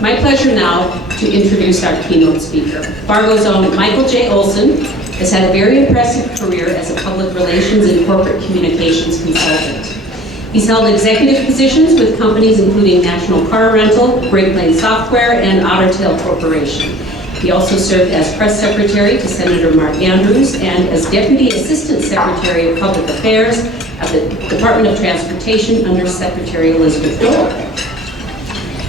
My pleasure now to introduce our keynote speaker. Fargo's own Michael J. Olsen has had a very impressive career as a public relations and corporate communications consultant. He's held executive positions with companies including National Car Rental, Great Plains Software, and Otter Corporation. He also served as press secretary to Senator Mark Andrews and as Deputy Assistant Secretary of Public Affairs at the Department of Transportation under Secretary Elizabeth Dole.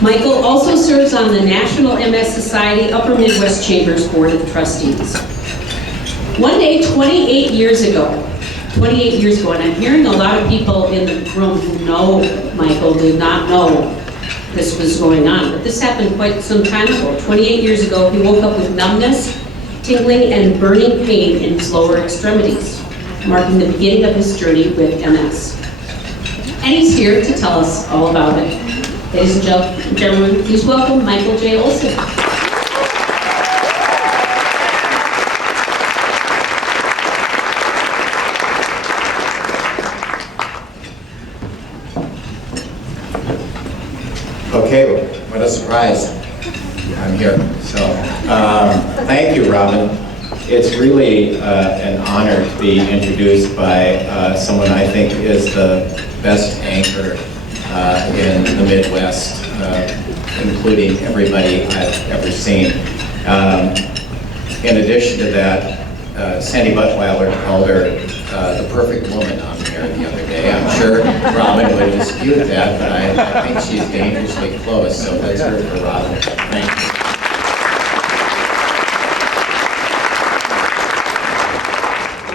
Michael also serves on the National MS Society Upper Midwest Chambers Board of Trustees. One day, 28 years ago, and I'm hearing a lot of people in the room who know Michael did not know this was going on, but this happened quite some time ago. 28 years ago, he woke up with numbness, tingling, and burning pain in his lower extremities, marking the beginning of his journey with MS. And he's here to tell us all about it. Ladies and gentlemen, please welcome Michael J. Olsen. Okay, what a surprise. I'm here. So, thank you, Robin. It's really an honor to be introduced by someone I think is the best anchor in the Midwest, including everybody I've ever seen. In addition to that, Sandy Buttweiler called her the perfect woman on there the other day. I'm sure Robin would dispute that, but I think she's dangerously close, so let's hear it for Robin. Thank you.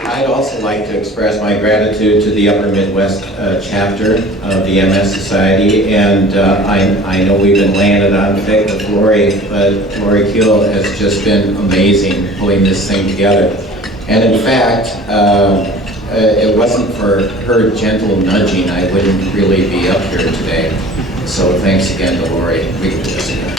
I'd also like to express my gratitude to the Upper Midwest chapter of the MS Society, and I know we've been laying it on thick with Lori, but Lori Keel has just been amazing pulling this thing together. And in fact, it wasn't for her gentle nudging, I wouldn't really be up here today. So thanks again to Lori. We can do this again.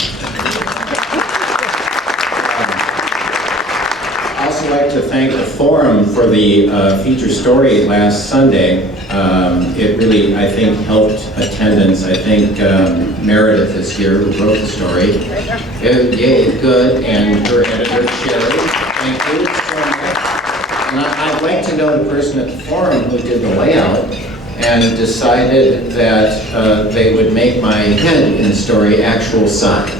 I'd also like to thank the forum for the feature story last Sunday. It really, I think, helped attendance. I think Meredith is here, who wrote the story. Yay, good. And her editor, Sherry. Thank you so much. And I'd like to know the person at the forum who did the layout and decided that they would make my head in the story actual size.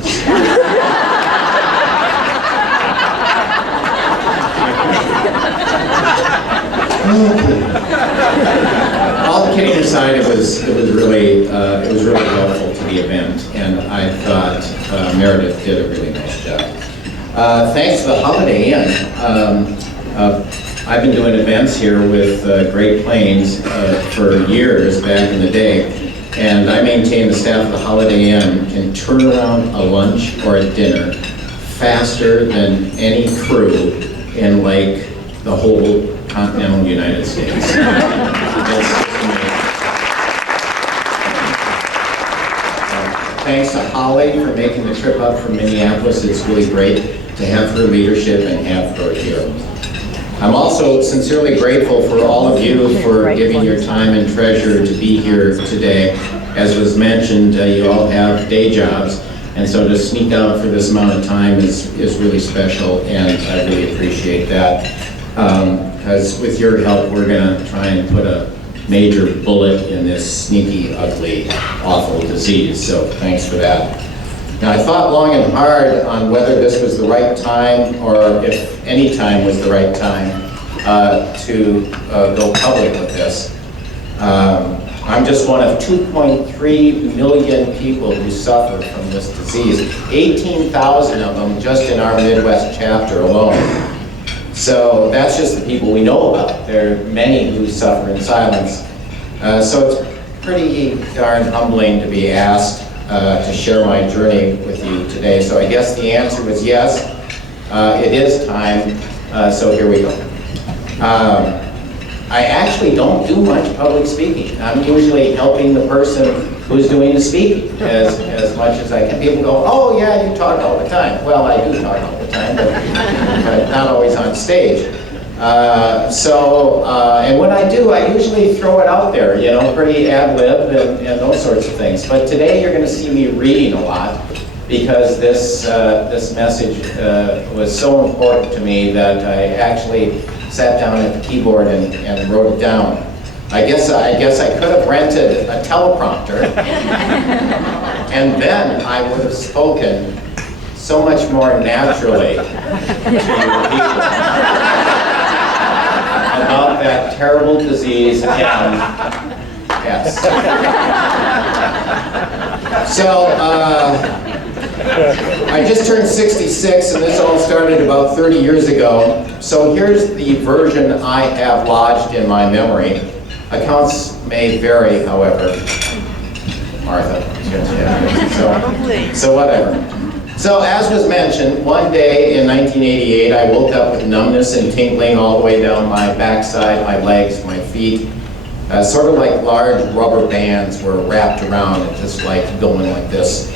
All kidding aside, it was really helpful to the event, and I thought Meredith did a really nice job. Thanks to the Holiday Inn. I've been doing events here with Great Plains for years back in the day, and I maintain the staff of the Holiday Inn can turn around a lunch or a dinner faster than any crew in like the whole continental United States. Thanks to Holly for making the trip up from Minneapolis. It's really great to have her leadership and have her here. I'm also sincerely grateful for all of you for giving your time and treasure to be here today. As was mentioned, you all have day jobs, and so to sneak out for this amount of time is really special, and I really appreciate that. Because with your help, we're going to try and put a major bullet in this sneaky, ugly, awful disease, so thanks for that. Now, I thought long and hard on whether this was the right time, or if any time was the right time to go public with this. I'm just one of 2.3 million people who suffer from this disease, 18,000 of them just in our Midwest chapter alone. So that's just the people we know about. There are many who suffer in silence. So it's pretty darn humbling to be asked to share my journey with you today. So I guess the answer was yes, it is time, so here we go. I actually don't do much public speaking. I'm usually helping the person who's doing the speaking as much as I can. People go, oh yeah, you talk all the time. Well, I do talk all the time, but not always on stage. And when I do, I usually throw it out there, you know, pretty ad lib and those sorts of things. But today you're going to see me reading a lot. because this message was so important to me that I actually sat down at the keyboard and wrote it down. I guess I could have rented a teleprompter, and then I would have spoken so much more naturally to people about that terrible disease, MS. So, I just turned 66, and this all started about 30 years ago. So here's the version I have lodged in my memory. Accounts may vary, however. Martha. So whatever. So as was mentioned, one day in 1988, I woke up with numbness and tingling all the way down my backside, my legs, my feet. Sort of like large rubber bands were wrapped around and just like going like this.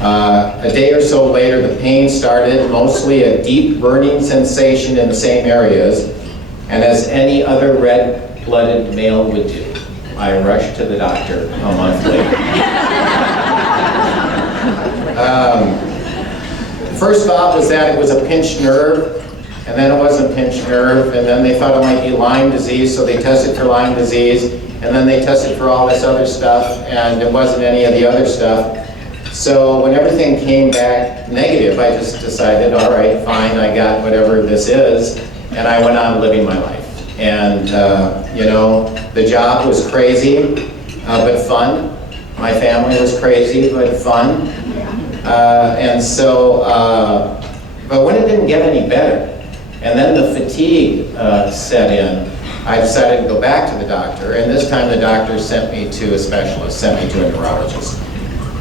A day or so later, the pain started, mostly a deep burning sensation in the same areas. And as any other red-blooded male would do, I rushed to the doctor a month later. First thought was that it was a pinched nerve, and then it wasn't a pinched nerve, and then they thought it might be Lyme disease, so they tested for Lyme disease, and then they tested for all this other stuff, and it wasn't any of the other stuff. So when everything came back negative, I just decided, all right, fine, I got whatever this is, and I went on living my life. And, you know, the job was crazy, but fun. My family was crazy, but fun. But when it didn't get any better, and then the fatigue set in, I decided to go back to the doctor, and this time the doctor sent me to a specialist, sent me to a neurologist.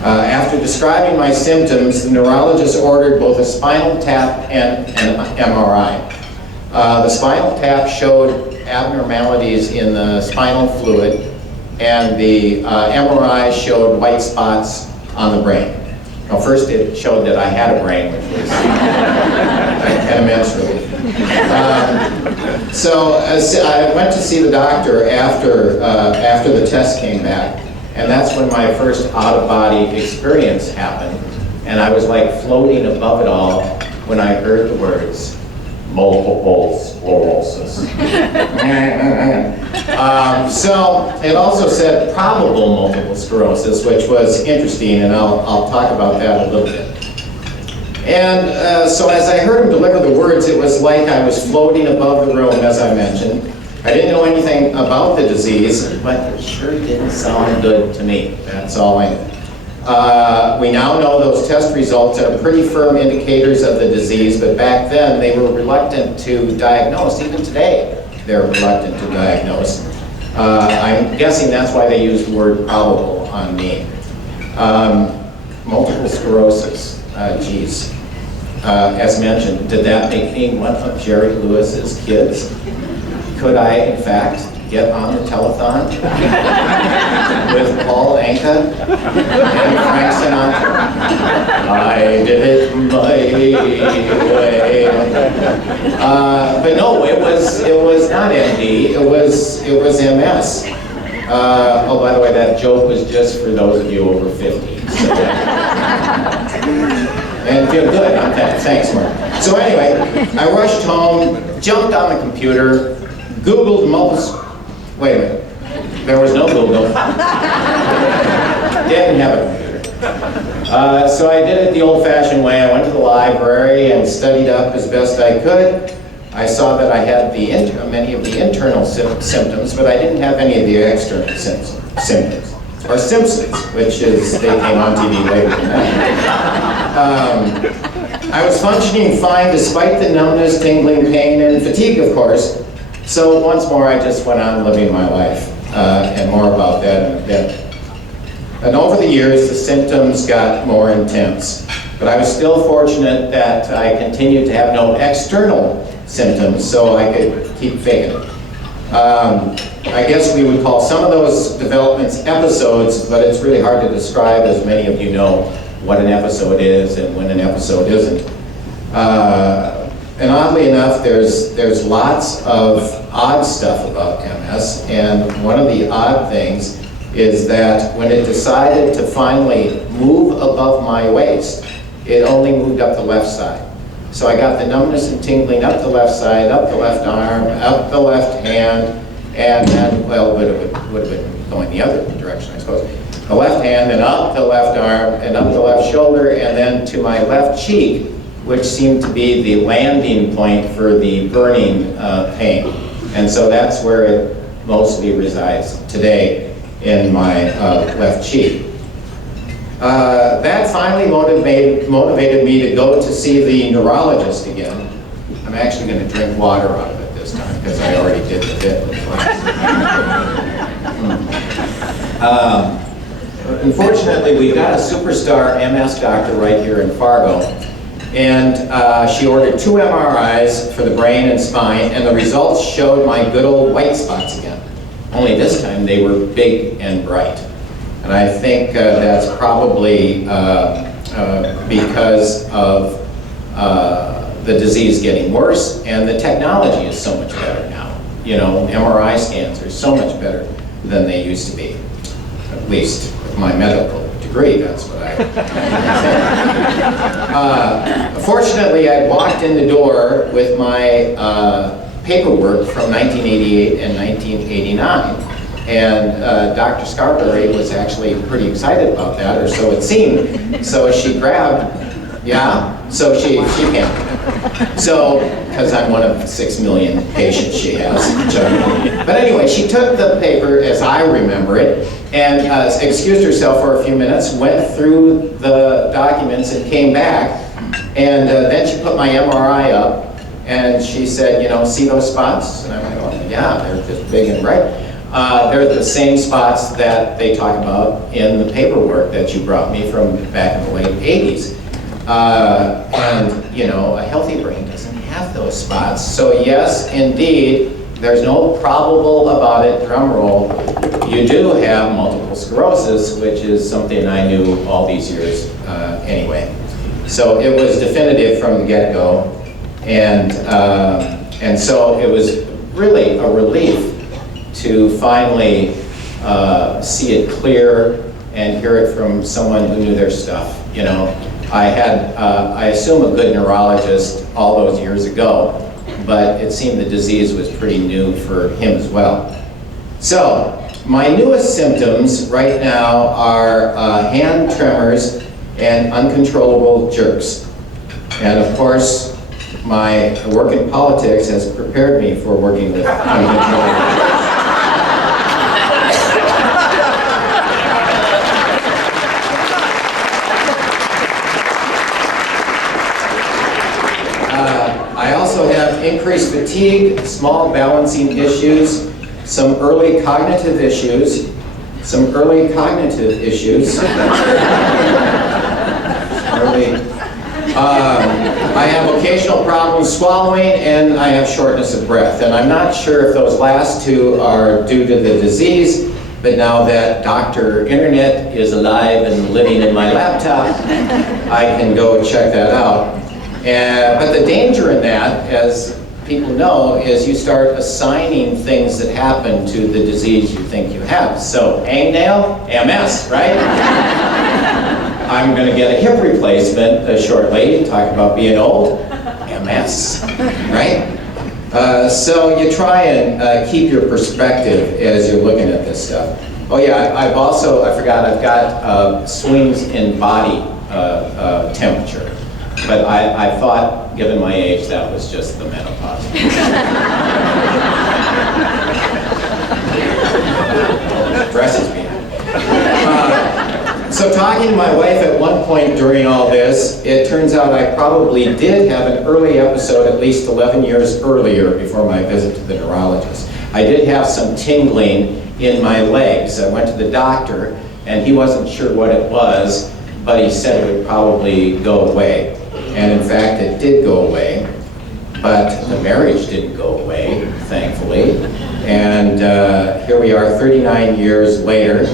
After describing my symptoms, the neurologist ordered both a spinal tap and an MRI. The spinal tap showed abnormalities in the spinal fluid, and the MRI showed white spots on the brain. Well, first it showed that I had a brain, which was an immense relief. So I went to see the doctor after the test came back, and that's when my first out-of-body experience happened, and I was like floating above it all when I heard the words, multiple sclerosis. So it also said probable multiple sclerosis, which was interesting, and I'll talk about that a little bit. And so as I heard him deliver the words, it was like I was floating above the room, as I mentioned. I didn't know anything about the disease, but it sure didn't sound good to me. That's all I knew. We now know those test results are pretty firm indicators of the disease, but back then they were reluctant to diagnose. Even today, they're reluctant to diagnose. I'm guessing that's why they used the word probable on me. Multiple sclerosis, geez. As mentioned, did that make me one of Jerry Lewis's kids? Could I, in fact, get on the telethon with Paul Anka and Frank Sinatra? I did it my way. But no, it was not MD. It was MS. Oh, by the way, that joke was just for those of you over 50. So and feel good. Thanks, Mark. So anyway, I rushed home, jumped on the computer, Googled multiple. Wait a minute. There was no Google. Didn't have a computer. So I did it the old-fashioned way. I went to the library and studied up as best I could. I saw that I had many of the internal symptoms, but I didn't have any of the external symptoms. Or symptoms, which is, they came on TV later than that. I was functioning fine despite the numbness, tingling, pain, and fatigue, of course. So once more, I just went on living my life, and more about that in a bit. And over the years, the symptoms got more intense. But I was still fortunate that I continued to have no external symptoms, so I could keep faking it. I guess we would call some of those developments episodes, but it's really hard to describe, as many of you know, what an episode is and when an episode isn't. And oddly enough, there's lots of odd stuff about MS, and one of the odd things is that when it decided to finally move above my waist, it only moved up the left side. So I got the numbness and tingling up the left side, up the left arm, up the left hand, and then, well, it would have been going the other direction, I suppose. The left hand, and up the left arm, and up the left shoulder, and then to my left cheek, which seemed to be the landing point for the burning pain. And so that's where it mostly resides today, in my left cheek. That finally motivated me to go to see the neurologist again. I'm actually going to drink water out of it this time because I already did the bit. Unfortunately, we've got a superstar MS doctor right here in Fargo, and she ordered 2 MRIs for the brain and spine, and the results showed my good old white spots again. Only this time they were big and bright. And I think that's probably because of the disease getting worse, and the technology is so much better now. You know, MRI scans are so much better than they used to be. At least with my medical degree, that's what I think. Fortunately, I walked in the door with my paperwork from 1988 and 1989. And Dr. Scarberry was actually pretty excited about that, or so it seemed. So she grabbed, so she can't. So, because I'm one of 6 million patients she has. But anyway, she took the paper, as I remember it, and excused herself for a few minutes, went through the documents and came back, and then she put my MRI up, and she said, you know, see those spots? And I'm like, oh, yeah, they're just big and bright. They're the same spots that they talk about in the paperwork that you brought me from back in the late 80s. And, you know, a healthy brain doesn't have those spots. So yes, indeed, there's no probable about it, drum roll. You do have multiple sclerosis, which is something I knew all these years anyway. So it was definitive from the get-go. And so it was really a relief to finally see it clear and hear it from someone who knew their stuff. You know, I had, I assume, a good neurologist all those years ago, but it seemed the disease was pretty new for him as well. So, my newest symptoms right now are hand tremors and uncontrollable jerks. And of course, my work in politics has prepared me for working with uncontrollable jerks. I also have increased fatigue, small balancing issues, some early cognitive issues, I have occasional problems swallowing, and I have shortness of breath. And I'm not sure if those last 2 are due to the disease, but now that Dr. Internet is alive and living in my laptop, I can go check that out. But the danger in that, as people know, is you start assigning things that happen to the disease you think you have. So, hangnail, MS, right? I'm going to get a hip replacement shortly. Talk about being old, MS, right? So you try and keep your perspective as you're looking at this stuff. Oh yeah, I've got swings in body temperature. But I thought, given my age, that was just the menopause. Stresses me. So talking to my wife at one point during all this, it turns out I probably did have an early episode at least 11 years earlier before my visit to the neurologist. I did have some tingling in my legs. I went to the doctor, and he wasn't sure what it was, but he said it would probably go away. And in fact, it did go away, but the marriage didn't go away, thankfully. And here we are 39 years later,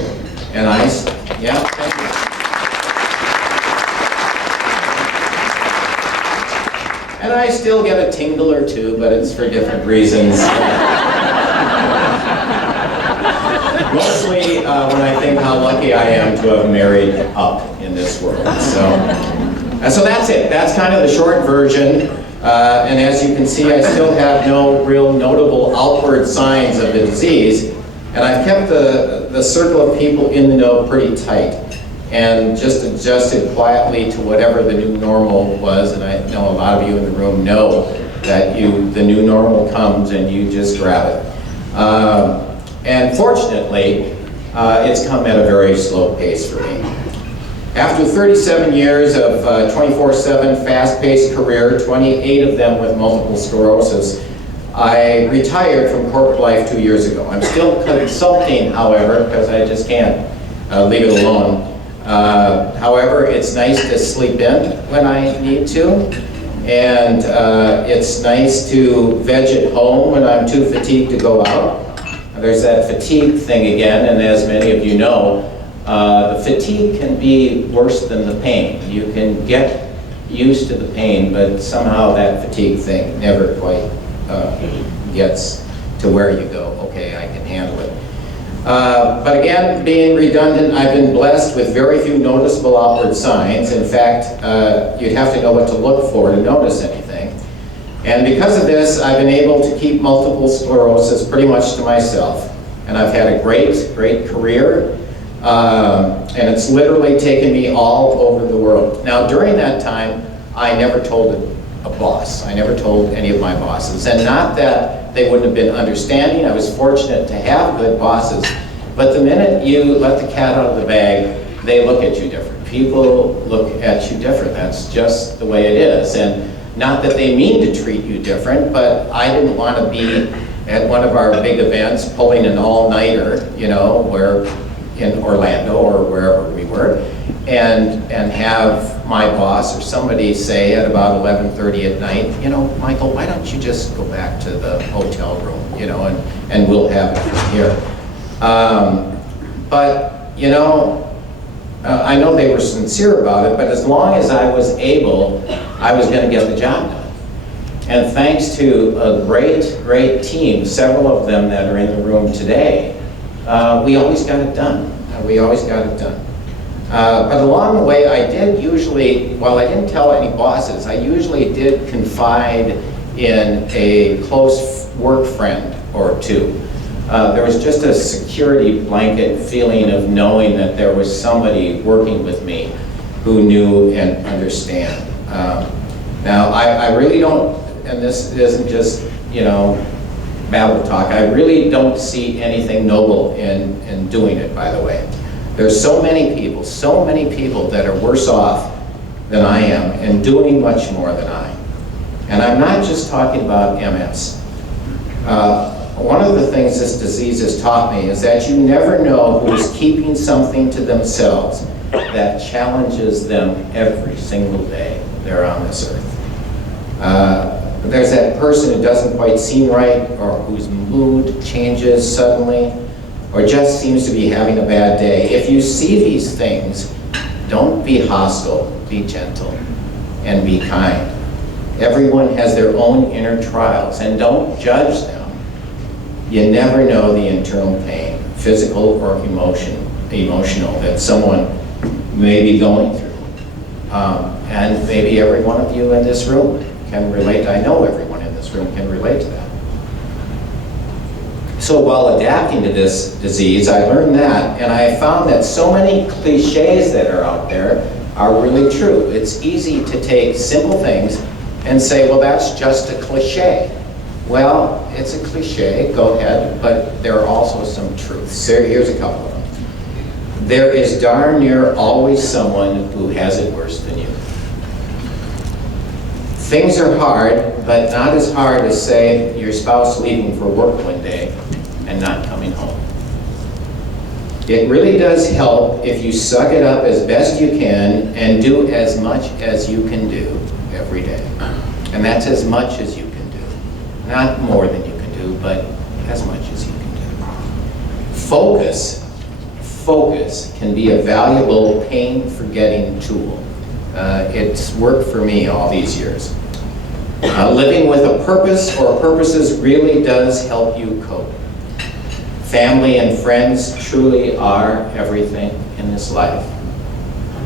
and thank you. And I still get a tingle or 2, but it's for different reasons. Mostly when I think how lucky I am to have married up in this world. So. And so that's it. That's kind of the short version. And as you can see, I still have no real notable outward signs of the disease. And I've kept the circle of people in the know pretty tight and just adjusted quietly to whatever the new normal was. And I know a lot of you in the room know that the new normal comes and you just grab it. And fortunately, it's come at a very slow pace for me. After 37 years of 24/7 fast-paced career, 28 of them with multiple sclerosis, I retired from corporate life 2 years ago. I'm still consulting, however, because I just can't leave it alone. However, it's nice to sleep in when I need to, and it's nice to veg at home when I'm too fatigued to go out. There's that fatigue thing again, and as many of you know, the fatigue can be worse than the pain. You can get used to the pain, but somehow that fatigue thing never quite gets to where you go, okay, I can handle it. But again, being redundant, I've been blessed with very few noticeable outward signs. In fact, you'd have to know what to look for to notice anything. And because of this, I've been able to keep multiple sclerosis pretty much to myself. And I've had a great, great career. And it's literally taken me all over the world. Now, during that time, I never told a boss. I never told any of my bosses. And not that they wouldn't have been understanding. I was fortunate to have good bosses. But the minute you let the cat out of the bag, they look at you different. People look at you different. That's just the way it is. And not that they mean to treat you different, but I didn't want to be at one of our big events pulling an all-nighter, you know, where in Orlando or wherever we were, and have my boss or somebody say at about 11:30 at night, you know, Michael, why don't you just go back to the hotel room, you know, and we'll have it from here. But, you know, I know they were sincere about it, but as long as I was able, I was going to get the job done. And thanks to a great, great team, several of them that are in the room today, we always got it done. We always got it done. But along the way, I did usually, while I didn't tell any bosses, I usually did confide in a close work friend or two. There was just a security blanket feeling of knowing that there was somebody working with me who knew and understand. Now, I really don't, and this isn't just, you know, babble talk, I really don't see anything noble in doing it, by the way. There's so many people that are worse off than I am and doing much more than I. And I'm not just talking about MS. One of the things this disease has taught me is that you never know who is keeping something to themselves that challenges them every single day they're on this earth. There's that person who doesn't quite seem right, or whose mood changes suddenly, or just seems to be having a bad day. If you see these things, don't be hostile, be gentle, and be kind. Everyone has their own inner trials, and don't judge them. You never know the internal pain, physical or emotional, that someone may be going through. And maybe every one of you in this room can relate. I know everyone in this room can relate to that. So while adapting to this disease, I learned that, and I found that so many cliches that are out there are really true. It's easy to take simple things and say, well, that's just a cliche. Well, it's a cliche, go ahead, but there are also some truths. So here's a couple of them. There is darn near always someone who has it worse than you. Things are hard, but not as hard as, say, your spouse leaving for work one day and not coming home. It really does help if you suck it up as best you can and do as much as you can do every day. And that's as much as you can do. Not more than you can do, but as much as you can do. Focus can be a valuable pain-forgetting tool. It's worked for me all these years. Living with a purpose or purposes really does help you cope. Family and friends truly are everything in this life.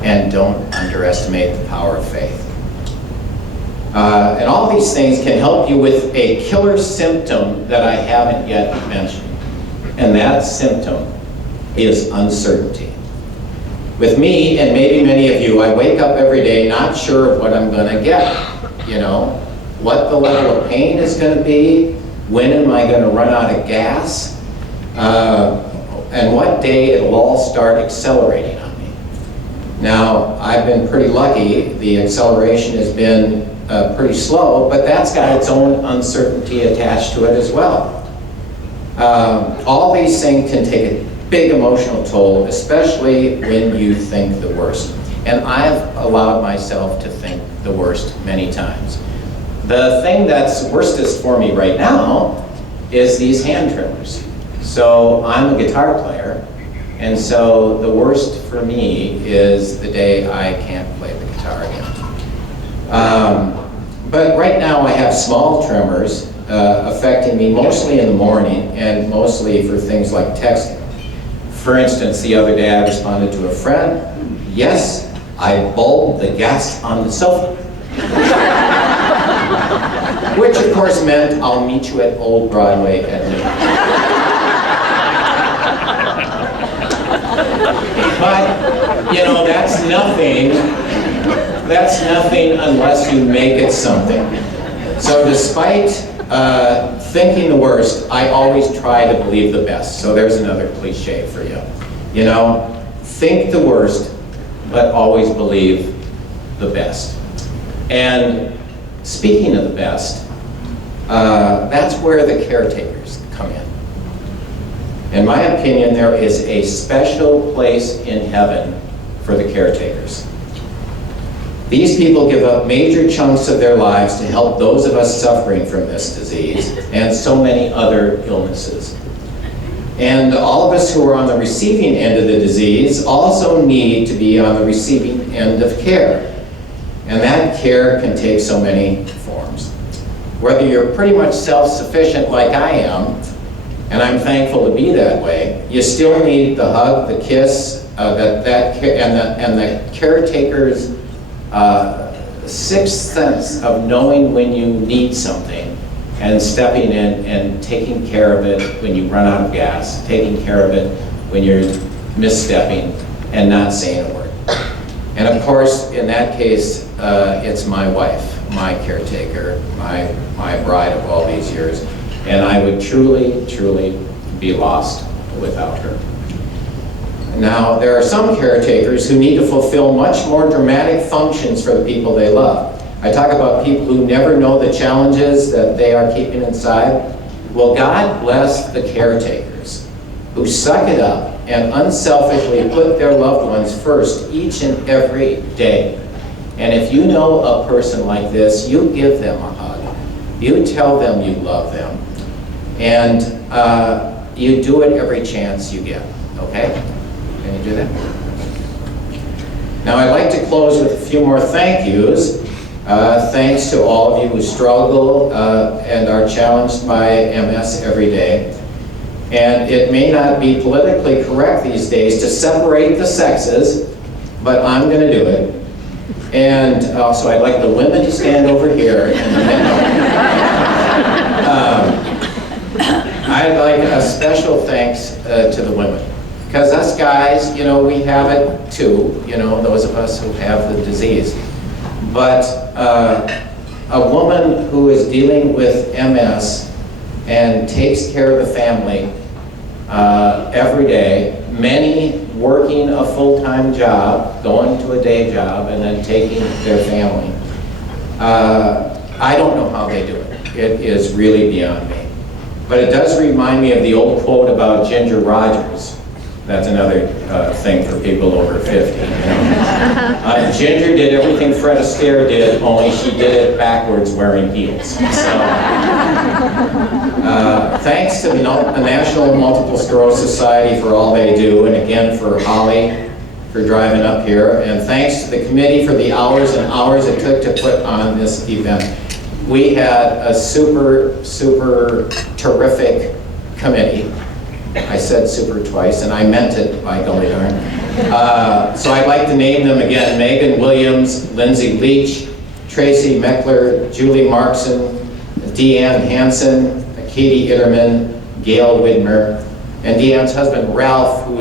and don't underestimate the power of faith. And all these things can help you with a killer symptom that I haven't yet mentioned. And that symptom is uncertainty. With me, and maybe many of you, I wake up every day not sure of what I'm going to get. You know, what the level of pain is going to be, when am I going to run out of gas, and what day it'll all start accelerating on me. Now, I've been pretty lucky. The acceleration has been pretty slow, but that's got its own uncertainty attached to it as well. All these things can take a big emotional toll, especially when you think the worst. And I've allowed myself to think the worst many times. The thing that's worstest for me right now is these hand tremors. So I'm a guitar player, and so the worst for me is the day I can't play the guitar again. But right now I have small tremors affecting me mostly in the morning and mostly for things like texting. For instance, the other day I responded to a friend, yes, I bulbed the gas on the sofa. Which of course meant I'll meet you at Old Broadway at noon. But, you know, that's nothing unless you make it something. So despite thinking the worst, I always try to believe the best. So there's another cliche for you. You know, think the worst, but always believe the best. And speaking of the best, that's where the caretakers come in. In my opinion, there is a special place in heaven for the caretakers. These people give up major chunks of their lives to help those of us suffering from this disease and so many other illnesses. And all of us who are on the receiving end of the disease also need to be on the receiving end of care. And that care can take so many forms. Whether you're pretty much self-sufficient like I am, and I'm thankful to be that way, you still need the hug, the kiss, and the caretaker's sixth sense of knowing when you need something and stepping in and taking care of it when you run out of gas, taking care of it when you're misstepping and not saying a word. And of course, in that case, it's my wife, my caretaker, my bride of all these years. And I would truly, truly be lost without her. Now, there are some caretakers who need to fulfill much more dramatic functions for the people they love. I talk about people who never know the challenges that they are keeping inside. Well, God bless the caretakers who suck it up and unselfishly put their loved ones first each and every day. And if you know a person like this, you give them a hug. You tell them you love them. And you do it every chance you get, okay? Can you do that? Now I'd like to close with a few more thank yous. Thanks to all of you who struggle and are challenged by MS every day. And it may not be politically correct these days to separate the sexes, but I'm going to do it. And also I'd like the women to stand over here and the men. I'd like a special thanks to the women. Because us guys, you know, we have it too, you know, those of us who have the disease. But a woman who is dealing with MS and takes care of the family every day, many working a full-time job, going to a day job, and then taking their family. I don't know how they do it. It is really beyond me. But it does remind me of the old quote about Ginger Rogers. That's another thing for people over 50. You know? Ginger did everything Fred Astaire did, only she did it backwards wearing heels. So, thanks to the National Multiple Sclerosis Society for all they do, and again for Holly for driving up here, and thanks to the committee for the hours and hours it took to put on this event. We had a super, super terrific committee. I said super twice, and I meant it, by golly darn. So I'd like to name them again: Megan Williams, Lindsay Leach, Tracy Meckler, Julie Markson, Deanne Hansen, Katie Itterman, Gail Widmer, and Deanne's husband Ralph, who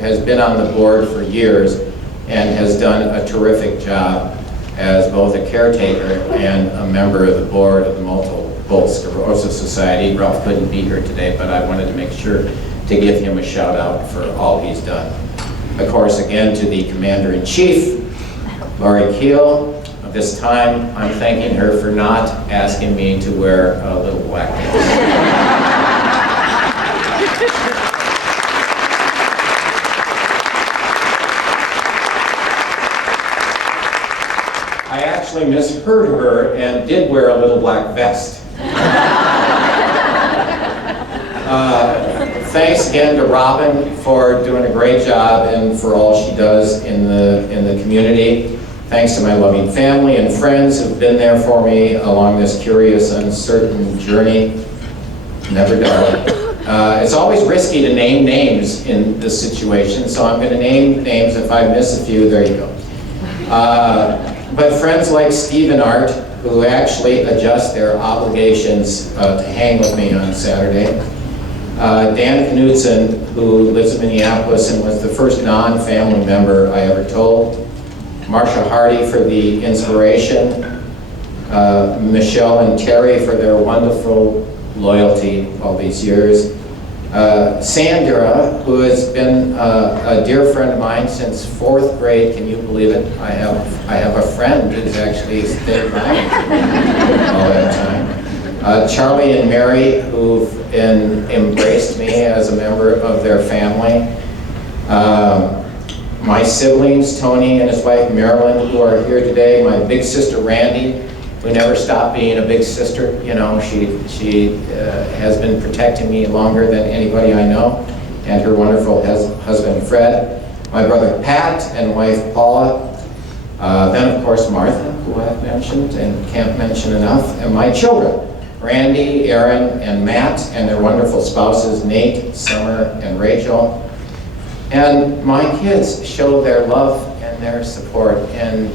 has been on the board for years and has done a terrific job as both a caretaker and a member of the board of the Multiple Sclerosis Society. Ralph couldn't be here today, but I wanted to make sure to give him a shout out for all he's done. Of course, again, to the Commander-in-Chief, Lori Keel. This time, I'm thanking her for not asking me to wear a little black dress. I actually misheard her and did wear a little black vest. Thanks again to Robin for doing a great job and for all she does in the community. Thanks to my loving family and friends who've been there for me along this curious, uncertain journey. Never done. It's always risky to name names in this situation, so I'm going to name names. If I miss a few, there you go. But friends like Steve and Art, who actually adjust their obligations to hang with me on Saturday. Dan Knudsen, who lives in Minneapolis and was the first non-family member I ever told. Marcia Hardy for the inspiration. Michelle and Terry for their wonderful loyalty all these years. Sandra, who has been a dear friend of mine since 4th grade. Can you believe it? I have a friend who's actually stayed by me all that time. Charlie and Mary, who've embraced me as a member of their family. My siblings, Tony and his wife Marilyn, who are here today. My big sister Randy, who never stopped being a big sister. You know, she has been protecting me longer than anybody I know, and her wonderful husband Fred. My brother Pat and wife Paula. Then of course Martha, who I've mentioned and can't mention enough, and my children, Randy, Aaron, and Matt, and their wonderful spouses Nate, Summer, and Rachel. And my kids show their love and their support in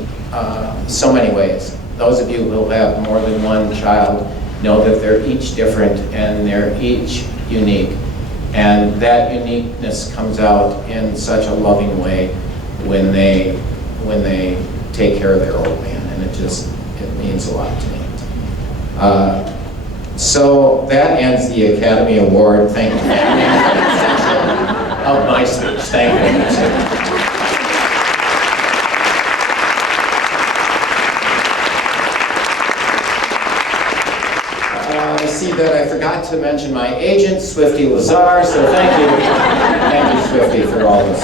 so many ways. Those of you who have more than one child know that they're each different and they're each unique. And that uniqueness comes out in such a loving way when they take care of their old man, and it means a lot to me. So that ends the Academy Award. Thank you of my speech. Thank you. I see that I forgot to mention my agent, Swifty Lazar, so thank you. Thank you, Swifty, for all this.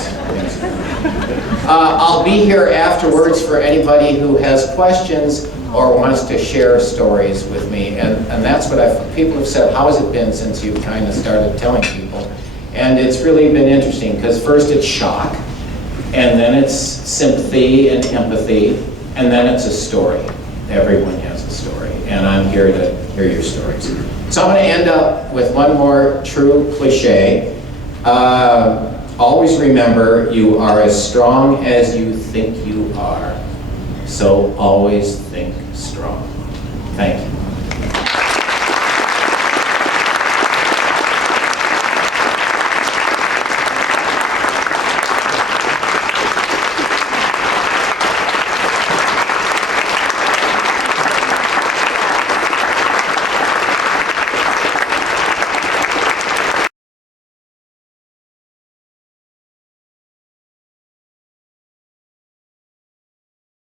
I'll be here afterwards for anybody who has questions or wants to share stories with me, and that's what people have said, how has it been since you kind of started telling people? And it's really been interesting, because first it's shock, and then it's sympathy and empathy, and then it's a story. Everyone has a story, and I'm here to hear your stories. So I'm going to end up with one more true cliche. Always remember, you are as strong as you think you are. So always think strong. Thank you.